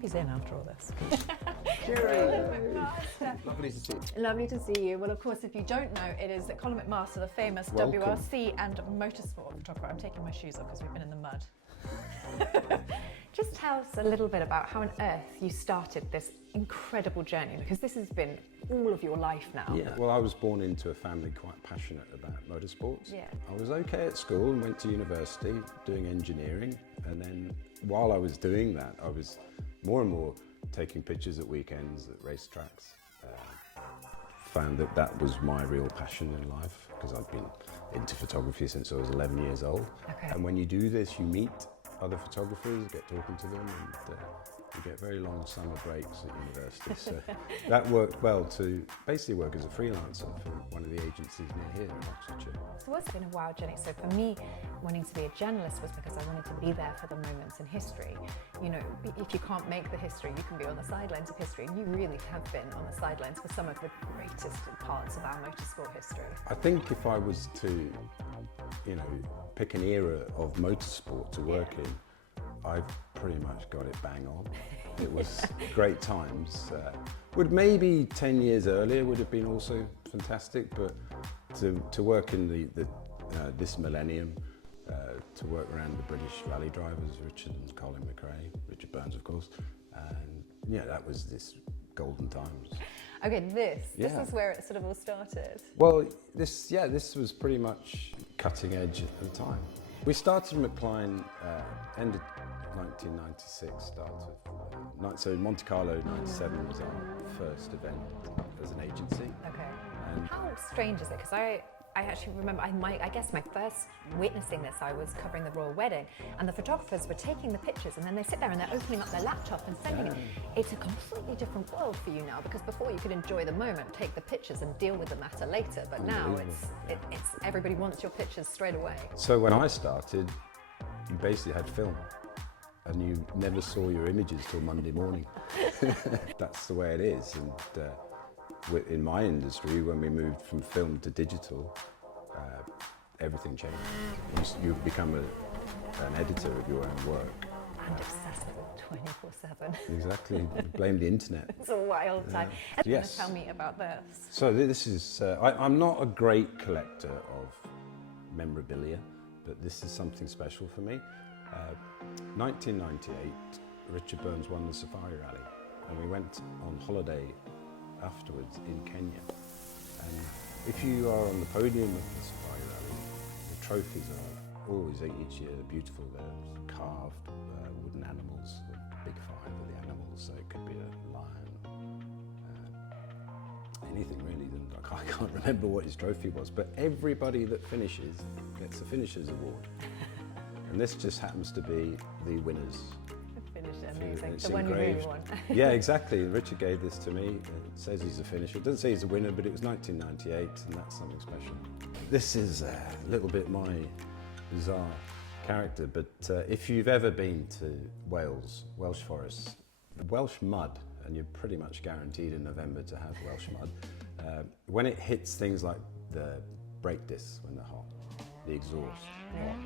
baby's in after all this. Lovely to see you. Lovely to see you. Well, of course, if you don't know, it is Colin McMaster, the famous Welcome. WRC and motorsport photographer. I'm taking my shoes off because we've been in the mud. Just tell us a little bit about how on earth you started this incredible journey, because this has been all of your life now. Yeah. Well, I was born into a family quite passionate about motorsports. Yeah. I was okay at school and went to university doing engineering, and then while I was doing that, I was more and more taking pictures at weekends at racetracks. Found that that was my real passion in life, because I've been into photography since I was 11 years old. Okay. And when you do this, you meet other photographers, get talking to them, and you get very long summer breaks at university. So that worked well to basically work as a freelancer for one of the agencies near here in Oxfordshire. So it's been a wild journey. So for me, wanting to be a journalist was because I wanted to be there for the moments in history. You know, if you can't make the history, you can be on the sidelines of history. And you really have been on the sidelines for some of the greatest parts of our motorsport history. I think if I was to, you know, pick an era of motorsport to work in, I've pretty much got it bang on. It was great times. Would maybe 10 years earlier would have been also fantastic, but to work in this millennium, to work around the British rally drivers, Richard and Colin McRae, Richard Burns of course, and yeah, that was this golden times. Okay, this Yeah. is where it sort of all started. Well, this was pretty much cutting edge at the time. We started McLean end of 1996, so Monte Carlo 97 was our first event as an agency. Okay. And How strange is it? Because I actually remember, I guess my first witnessing this, I was covering the royal wedding, and the photographers were taking the pictures, and then they sit there and they're opening up their laptop and sending it. It's a completely different world for you now, because before you could enjoy the moment, take the pictures and deal with the matter later, but now it's everybody wants your pictures straight away. So when I started, you basically had film, and you never saw your images till Monday morning. That's the way it is. And in my industry, when we moved from film to digital, everything changed. You become an editor of your own work. And accessible 24/7. Exactly. Blame the internet. It's a wild time. Yes. Tell me about this. So this is, I'm not a great collector of memorabilia, but this is something special for me. 1998, Richard Burns won the Safari Rally, and we went on holiday afterwards in Kenya. And if you are on the podium of the Safari Rally, the trophies are always each year beautiful. They're carved wooden animals, the big five of the animals, so it could be a lion, anything really. I can't remember what his trophy was, but everybody that finishes gets a Finisher's Award. And this just happens to be the winners. Finish It's amazing. The one you really engraved. want. Yeah, exactly. Richard gave this to me. It says he's a finisher. It doesn't say he's a winner, but it was 1998, and that's something special. This is a little bit my bizarre character, but if you've ever been to Wales, Welsh forests, the Welsh mud, and you're pretty much guaranteed in November to have Welsh mud, when it hits things like the brake discs when they're hot, the exhaust, hot,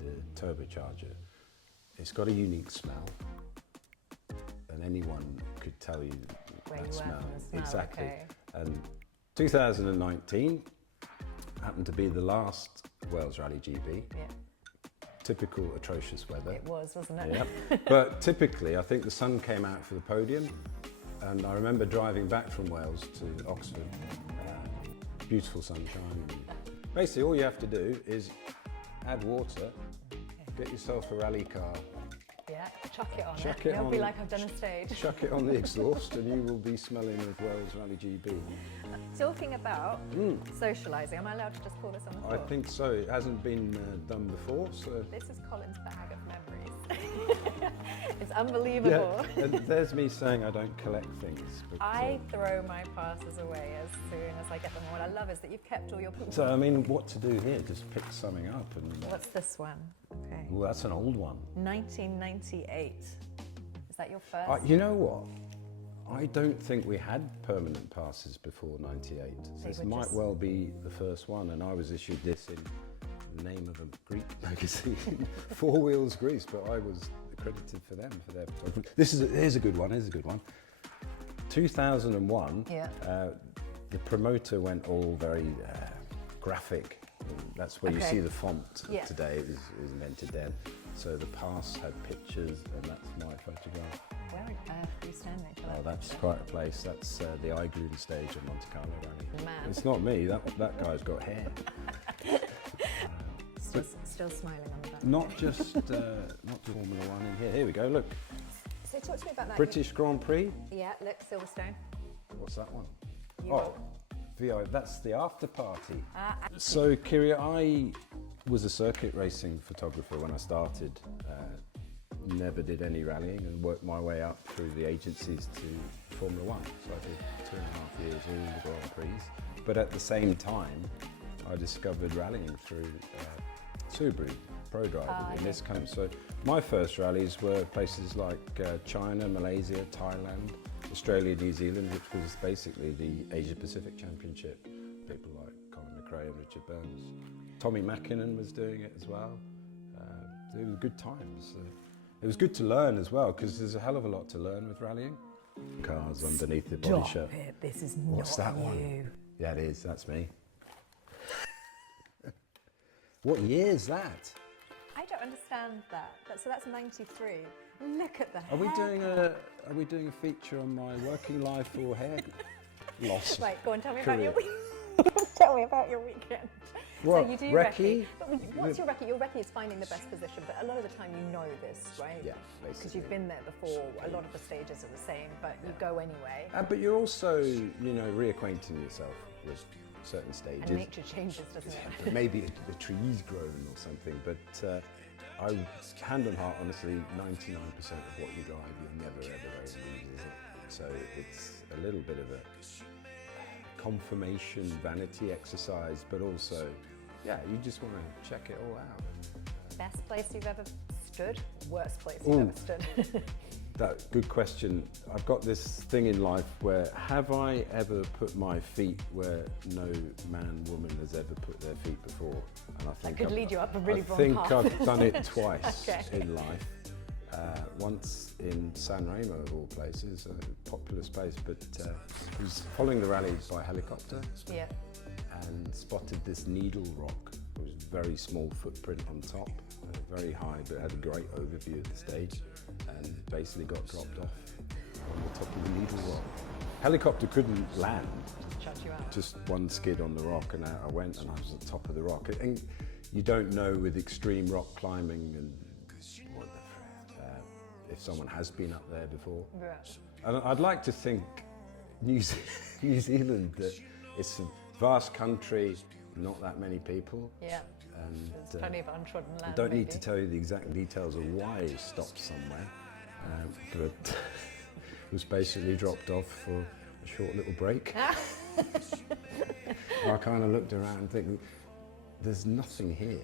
the turbocharger, it's got a unique smell, and anyone could tell you Where you that were smell. from the smell, Exactly. okay. And 2019 happened to be the last Wales Rally GB. Yeah, Typical atrocious weather. it was, wasn't it? Yep. But typically, I think the sun came out for the podium, and I remember driving back from Wales to Oxford. Beautiful sunshine. Basically, all you have to do is add water, get yourself a rally car, Yeah, chuck it on Chuck it. it It'll on. be like I've done a stage. chuck it on the exhaust, and you will be smelling of Wales Rally GB. Talking about socialising, am I allowed to just pour this on the I floor? think so. It hasn't been done before, so. This is Colin's bag of memories. It's unbelievable. Yeah, and there's me saying I don't collect things. But, I throw my passes away as soon as I get them. What I love is that you've kept all your... so, I mean, what to do here? Just pick something up and. What's this one? Okay. Well, that's an old one. 1998. Is that your first? You know what? I don't think we had permanent passes before '98. They This were might just- well be the first one, and I was issued this in the name of a Greek magazine, Four Wheels Greece, but I was credited for them, for their photography. Here's a good one, here's a good one. 2001, Yeah. the promoter went all very graphic. That's where you Okay. see the font Yeah. today. It was invented then. So the past had pictures, and that's my photograph. Where on earth are you standing for that? Oh, that's picture? quite a place. That's the Igloo stage of Monte Carlo Rally. Man. It's not me. That guy's got hair. Still smiling on the back. Not just not Formula One in here. Here we go. Look, So talk to me about that. British Grand Prix. Yeah, look, Silverstone. What's that one? You Oh, VI. That's the after party. Ah, So, Kyria, I was a circuit racing photographer when I started. Never did any rallying and worked my way up through the agencies to Formula One. So I did 2.5 years all the Grand Prix. But at the same time, I discovered rallying through Subaru Pro Driver in this country. So my first rallies were places like China, Malaysia, Thailand, Australia, New Zealand, which was basically the Asia Pacific Championship. People like Colin McRae and Richard Burns. Tommy Mackinnon was doing it as well. It was good times. It was good to learn as well, because there's a hell of a lot to learn with rallying. Cars underneath the body shop. it. This is What's not that one? you. Yeah, it is. That's me. What year is that? I don't understand that. So that's 93. Look at that. Are we doing a feature on my working life or hair loss? Right, go on, tell me about your career? weekend. Tell me about your weekend. What, So you do recce? recce. But what's your recce? Your recce is finding the best position, but a lot of the time you know this, right? Yeah, Because basically. you've been there before. A lot of the stages are the same, but you go anyway. But you're also, reacquainting yourself with certain stages. And nature changes, doesn't it? Maybe the tree's grown or something, but I, hand on heart, honestly, 99% of what you drive, you're never ever going to use, is it? So it's a little bit of a confirmation, vanity exercise, but also, yeah, you just want to check it all out. Best place you've ever stood? Worst place Ooh. you've ever stood? Good question. I've got this thing in life where, have I ever put my feet where no man, woman has ever put their feet before? And I think could lead you up a really wrong I think path. I've done it twice Okay. in life. Once in San Remo, of all places, a popular space, but I was following the rally by helicopter Yeah. and spotted this needle rock. It was a very small footprint on top, very high, but it had a great overview of the stage, and basically got dropped off on the top of the needle rock. Helicopter couldn't land, Shut you out. just one skid on the rock, and out I went, and I was at the top of the rock. And you don't know with extreme rock climbing and if someone has been up there before. Yeah. And I'd like to think New Zealand, that it's a vast country, not that many people. Yeah. And There's plenty of untrodden land. I don't need maybe. to tell you the exact details of why it stopped somewhere, but it was basically dropped off for a short little break. I kind of looked around and think, there's nothing here.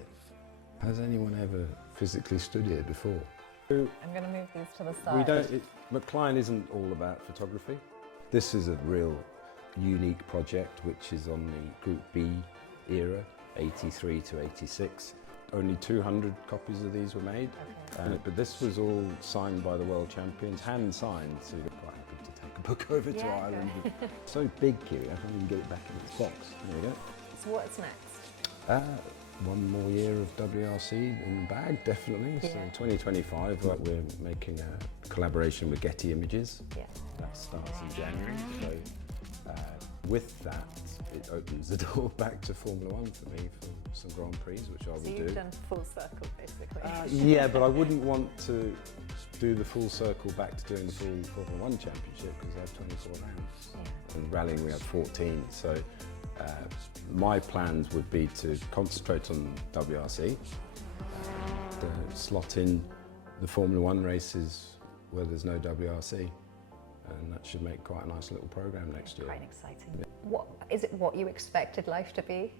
Has anyone ever physically stood here before? I'm going to move these to the side. We don't. McLean isn't all about photography. This is a real unique project, which is on the Group B era, 83 to 86. Only 200 copies of these were made, but this was all signed by the world champions, hand signed. So you're quite happy to take a book over to Yeah, Ireland. So big, Kiri. I can't even get it back in its box. There we go. So what's next? One more year of WRC in the bag, definitely. So Yeah. 2025, we're making a collaboration with Getty Images. Yeah. That starts in January. So with that, it opens the door back to Formula One for me for some Grand Prix, which I will So do. you've done full circle, basically. Yeah, but I wouldn't want to do the full circle back to doing the full Formula One championship because they have 24 rounds. Yeah. And rallying we have 14. So my plans would be to concentrate on WRC, slot in the Formula One races where there's no WRC, and that should make quite a nice little program next year. Quite exciting. What is it? What you expected life to be?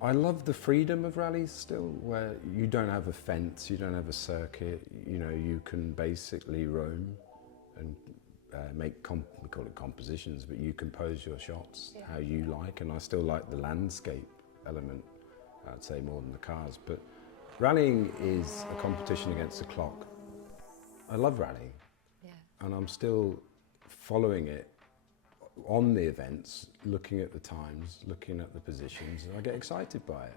I love the freedom of rallies still, where you don't have a fence, you don't have a circuit, you can basically roam and make, we call it compositions, but you compose your shots how you like, and I still like the landscape element, I'd say, more than the cars. But rallying is a competition against the clock. I love rallying, Yeah. and I'm still following it on the events, looking at the times, looking at the positions, and I get excited by it.